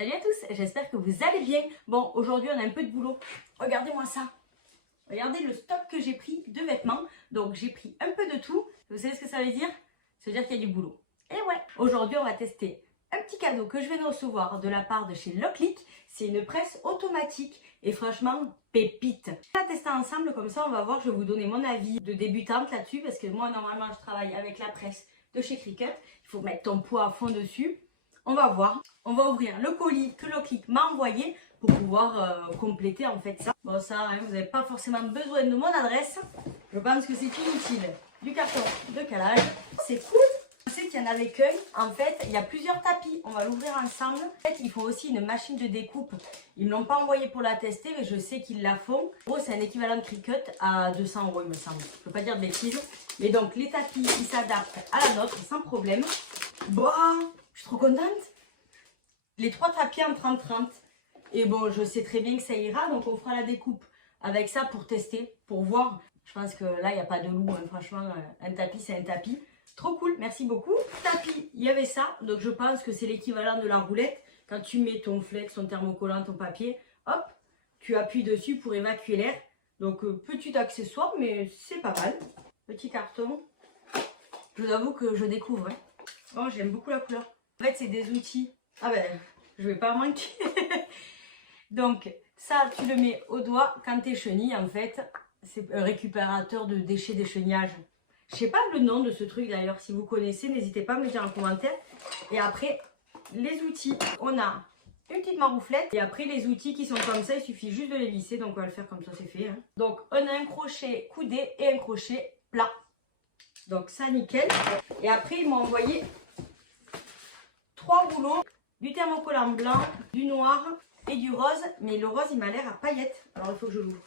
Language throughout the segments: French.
Salut à tous, j'espère que vous allez bien. Bon, aujourd'hui on a un peu de boulot. Regardez-moi ça. Regardez le stock que j'ai pris de vêtements. Donc j'ai pris un peu de tout. Vous savez ce que ça veut dire? Ça veut dire qu'il y a du boulot. Et ouais, aujourd'hui on va tester un petit cadeau que je viens de recevoir de la part de chez Lockleek. C'est une presse automatique et franchement pépite. On va tester ensemble, comme ça on va voir, je vais vous donner mon avis de débutante là-dessus. Parce que moi normalement je travaille avec la presse de chez Cricut. Il faut mettre ton poids à fond dessus. On va voir, on va ouvrir le colis que Lockleek m'a envoyé pour pouvoir compléter en fait ça. Bon ça, hein, vous n'avez pas forcément besoin de mon adresse. Je pense que c'est inutile. Du carton de calage, c'est cool. Je sais qu'il y en avait qu'un. En fait, il y a plusieurs tapis. On va l'ouvrir ensemble. En fait, il faut aussi une machine de découpe. Ils ne l'ont pas envoyé pour la tester, mais je sais qu'ils la font. En gros, c'est un équivalent de Cricut à 200 €, il me semble. Je ne peux pas dire de bêtises. Mais donc, les tapis, ils s'adaptent à la nôtre sans problème. Bon, je suis trop contente. Les 3 tapis en 30-30. Et bon, je sais très bien que ça ira. Donc, on fera la découpe avec ça pour tester, pour voir. Je pense que là, il n'y a pas de loup. Hein. Franchement, un tapis, c'est un tapis. Trop cool, merci beaucoup. Tapis, il y avait ça. Donc, je pense que c'est l'équivalent de la roulette. Quand tu mets ton flex, ton thermocollant, ton papier, hop, tu appuies dessus pour évacuer l'air. Donc, petit accessoire, mais c'est pas mal. Petit carton. Je vous avoue que je découvre. Hein. Oh, j'aime beaucoup la couleur. En fait, c'est des outils. Ah ben, je vais pas manquer. Donc, ça, tu le mets au doigt quand tes chenilles, en fait. C'est un récupérateur de déchets d'écheniage. Je sais pas le nom de ce truc d'ailleurs. Si vous connaissez, n'hésitez pas à me le dire en commentaire. Et après, les outils. On a une petite marouflette. Et après, les outils qui sont comme ça, il suffit juste de les visser. Donc, on va le faire comme ça, c'est fait. Hein. Donc, on a un crochet coudé et un crochet plat. Donc, ça, nickel. Et après, ils m'ont envoyé 3 rouleaux. Du thermocollant blanc, du noir et du rose. Mais le rose, il m'a l'air à paillettes. Alors, il faut que je l'ouvre.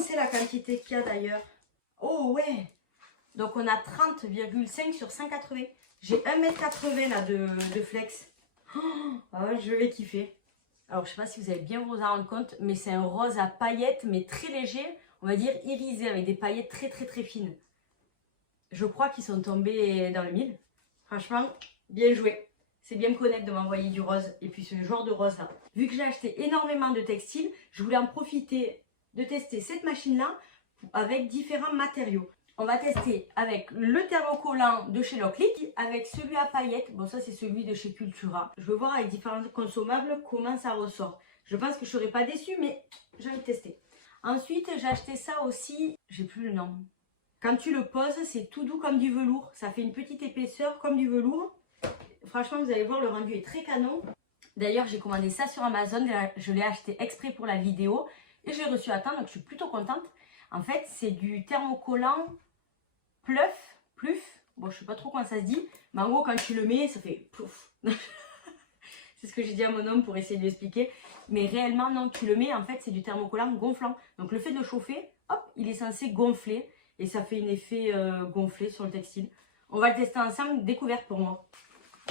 C'est la quantité qu'il y a d'ailleurs. Oh, ouais. Donc, on a 30,5 sur 180. J'ai 1,80 m là de flex. Oh, je vais kiffer. Alors, je ne sais pas si vous allez bien vous en rendre compte, mais c'est un rose à paillettes, mais très léger. On va dire irisé, avec des paillettes très, très, très fines. Je crois qu'ils sont tombés dans le mille. Franchement, bien joué. C'est bien me connaître de m'envoyer du rose. Et puis ce genre de rose là. Vu que j'ai acheté énormément de textiles, je voulais en profiter de tester cette machine-là avec différents matériaux. On va tester avec le thermocollant de chez Lockleek, avec celui à paillettes. Bon, ça c'est celui de chez Cultura. Je veux voir avec différents consommables comment ça ressort. Je pense que je ne serai pas déçue, mais j'ai envie de tester. Ensuite, j'ai acheté ça aussi. J'ai plus le nom. Quand tu le poses, c'est tout doux comme du velours. Ça fait une petite épaisseur comme du velours. Franchement, vous allez voir, le rendu est très canon. D'ailleurs, j'ai commandé ça sur Amazon. Je l'ai acheté exprès pour la vidéo. Et je l'ai reçu à temps, donc je suis plutôt contente. En fait, c'est du thermocollant pluf. Bon, je sais pas trop comment ça se dit. Mais en gros, quand tu le mets, ça fait plouf. C'est ce que j'ai dit à mon homme pour essayer de l'expliquer. Mais réellement, non, tu le mets, en fait, c'est du thermocollant gonflant. Donc, le fait de chauffer, hop, il est censé gonfler. Et ça fait un effet gonflé sur le textile. On va le tester ensemble, découverte pour moi.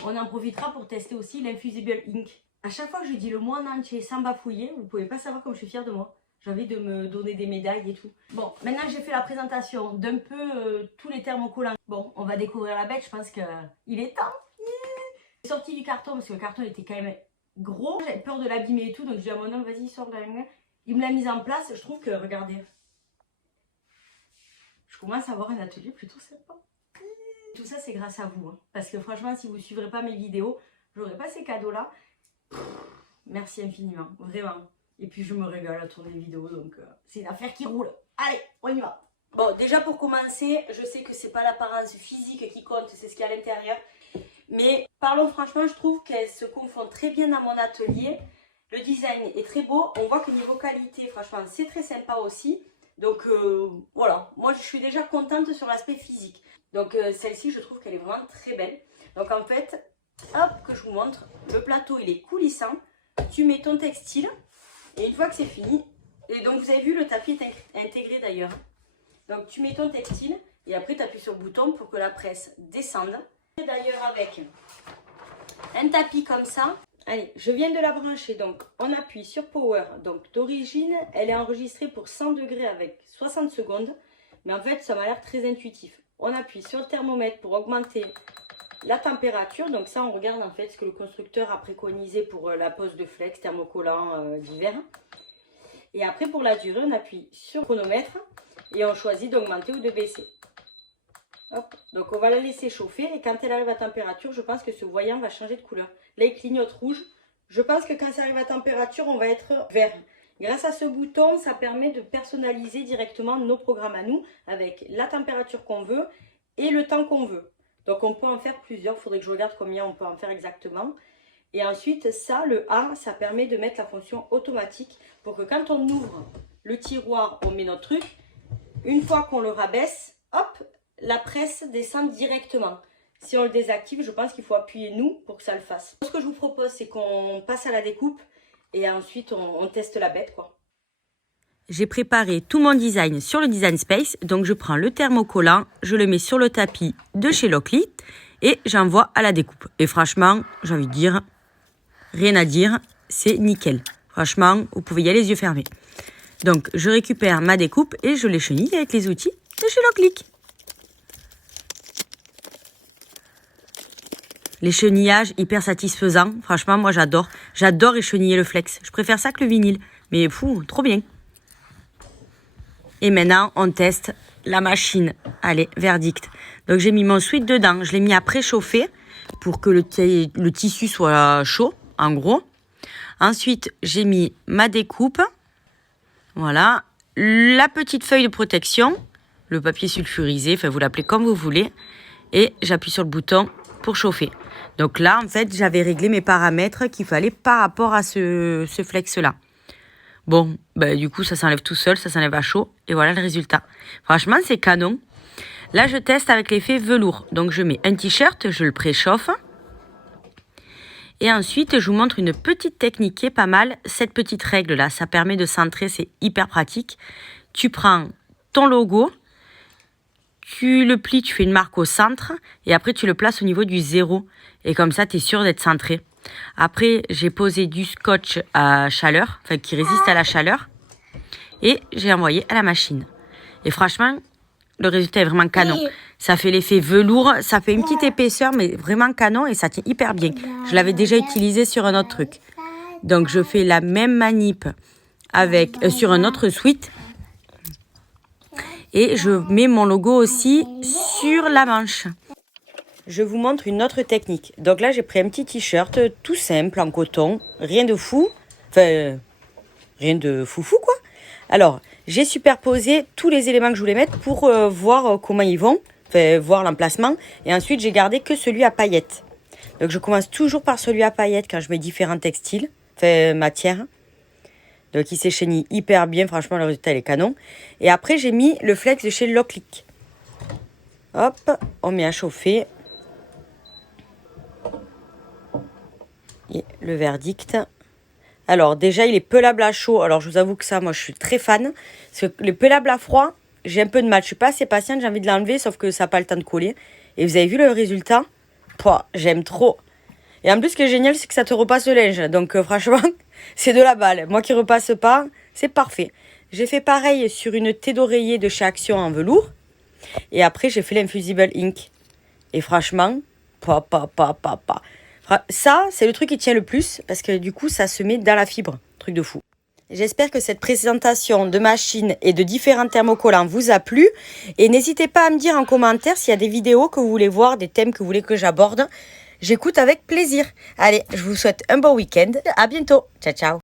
On en profitera pour tester aussi l'Infusible Ink. À chaque fois que je dis le mot en entier sans bafouiller, vous ne pouvez pas savoir comme je suis fière de moi. J'ai envie de me donner des médailles et tout. Bon, maintenant j'ai fait la présentation d'un peu tous les thermocollants. Bon, on va découvrir la bête, je pense qu'il est temps. J'ai sorti du carton parce que le carton était quand même gros. J'avais peur de l'abîmer et tout, donc j'ai dit à mon homme, vas-y, sors de la main. Il me l'a mise en place, je trouve que, regardez. Je commence à avoir un atelier plutôt sympa. Tout ça, c'est grâce à vous. Hein. Parce que franchement, si vous ne suivrez pas mes vidéos, je n'aurais pas ces cadeaux-là. Merci infiniment, vraiment. Et puis, je me régale à tourner les vidéos, donc c'est une affaire qui roule. Allez, on y va. Bon, déjà pour commencer, je sais que c'est pas l'apparence physique qui compte, c'est ce qu'il y a à l'intérieur. Mais parlons franchement, je trouve qu'elle se confond très bien dans mon atelier. Le design est très beau. On voit que niveau qualité, franchement, c'est très sympa aussi. Donc voilà, moi je suis déjà contente sur l'aspect physique. Donc celle-ci, je trouve qu'elle est vraiment très belle. Donc en fait, hop, que je vous montre, le plateau il est coulissant. Tu mets ton textile et une fois que c'est fini, et donc vous avez vu le tapis est intégré d'ailleurs. Donc tu mets ton textile et après tu appuies sur le bouton pour que la presse descende. D'ailleurs avec un tapis comme ça. Allez, je viens de la brancher, donc on appuie sur Power. Donc d'origine, elle est enregistrée pour 100 degrés avec 60 secondes. Mais en fait, ça m'a l'air très intuitif. On appuie sur le thermomètre pour augmenter la température. Donc ça, on regarde en fait ce que le constructeur a préconisé pour la pose de flex thermocollant d'hiver. Et après, pour la durée, on appuie sur le chronomètre et on choisit d'augmenter ou de baisser. Hop. Donc on va la laisser chauffer et quand elle arrive à température, je pense que ce voyant va changer de couleur. Là, il clignote rouge. Je pense que quand ça arrive à température, on va être vert. Grâce à ce bouton, ça permet de personnaliser directement nos programmes à nous avec la température qu'on veut et le temps qu'on veut. Donc on peut en faire plusieurs, il faudrait que je regarde combien on peut en faire exactement. Et ensuite, ça, le A, ça permet de mettre la fonction automatique pour que quand on ouvre le tiroir, on met notre truc. Une fois qu'on le rabaisse, hop, la presse descend directement. Si on le désactive, je pense qu'il faut appuyer nous pour que ça le fasse. Ce que je vous propose, c'est qu'on passe à la découpe et ensuite on teste la bête, quoi. J'ai préparé tout mon design sur le Design Space. Donc je prends le thermocollant, je le mets sur le tapis de chez Locklit et j'envoie à la découpe. Et franchement, j'ai envie de dire, rien à dire, c'est nickel. Franchement, vous pouvez y aller les yeux fermés. Donc je récupère ma découpe et je l'échenille avec les outils de chez Locklit. L'échenillage hyper satisfaisant. Franchement, moi j'adore. J'adore écheniller le flex. Je préfère ça que le vinyle. Mais fou, trop bien. Et maintenant, on teste la machine. Allez, verdict. Donc j'ai mis mon sweat dedans. Je l'ai mis à préchauffer pour que le tissu soit chaud, en gros. Ensuite, j'ai mis ma découpe. Voilà. La petite feuille de protection. Le papier sulfurisé. Enfin, vous l'appelez comme vous voulez. Et j'appuie sur le bouton pour chauffer. Donc là, en fait, j'avais réglé mes paramètres qu'il fallait par rapport à ce flex-là. Bon, ben, du coup, ça s'enlève tout seul, ça s'enlève à chaud. Et voilà le résultat. Franchement, c'est canon. Là, je teste avec l'effet velours. Donc, je mets un t-shirt, je le préchauffe. Et ensuite, je vous montre une petite technique qui est pas mal. Cette petite règle-là, ça permet de centrer, c'est hyper pratique. Tu prends ton logo, tu le plies, tu fais une marque au centre et après tu le places au niveau du 0. Et comme ça, tu es sûr d'être centré. Après, j'ai posé du scotch à chaleur, enfin qui résiste à la chaleur. Et j'ai envoyé à la machine. Et franchement, le résultat est vraiment canon. Ça fait l'effet velours, ça fait une petite épaisseur, mais vraiment canon et ça tient hyper bien. Je l'avais déjà utilisé sur un autre truc. Donc, je fais la même manip avec, sur un autre sweat. Et je mets mon logo aussi sur la manche. Je vous montre une autre technique. Donc là, j'ai pris un petit t-shirt tout simple en coton. Rien de fou. Enfin, rien de foufou quoi. Alors, j'ai superposé tous les éléments que je voulais mettre pour voir comment ils vont. Enfin, voir l'emplacement. Et ensuite, j'ai gardé que celui à paillettes. Donc, je commence toujours par celui à paillettes quand je mets différents textiles. Enfin, matières. Donc, il s'échenille hyper bien. Franchement, le résultat, il est canon. Et après, j'ai mis le flex de chez Locklit. Hop, on met à chauffer. Et le verdict. Alors, déjà, il est pelable à chaud. Alors, je vous avoue que ça, moi, je suis très fan. Parce que le pelable à froid, j'ai un peu de mal. Je suis pas assez patiente, j'ai envie de l'enlever, sauf que ça n'a pas le temps de coller. Et vous avez vu le résultat? Pouah, j'aime trop. Et en plus, ce qui est génial, c'est que ça te repasse le linge. Donc, franchement, c'est de la balle. Moi qui repasse pas, c'est parfait. J'ai fait pareil sur une thé d'oreiller de chez Action en velours. Et après, j'ai fait l'infusible ink. Et franchement, ça, c'est le truc qui tient le plus. Parce que du coup, ça se met dans la fibre. Truc de fou. J'espère que cette présentation de machines et de différents thermocollants vous a plu. Et n'hésitez pas à me dire en commentaire s'il y a des vidéos que vous voulez voir, des thèmes que vous voulez que j'aborde. J'écoute avec plaisir. Allez, je vous souhaite un bon week-end. À bientôt. Ciao, ciao.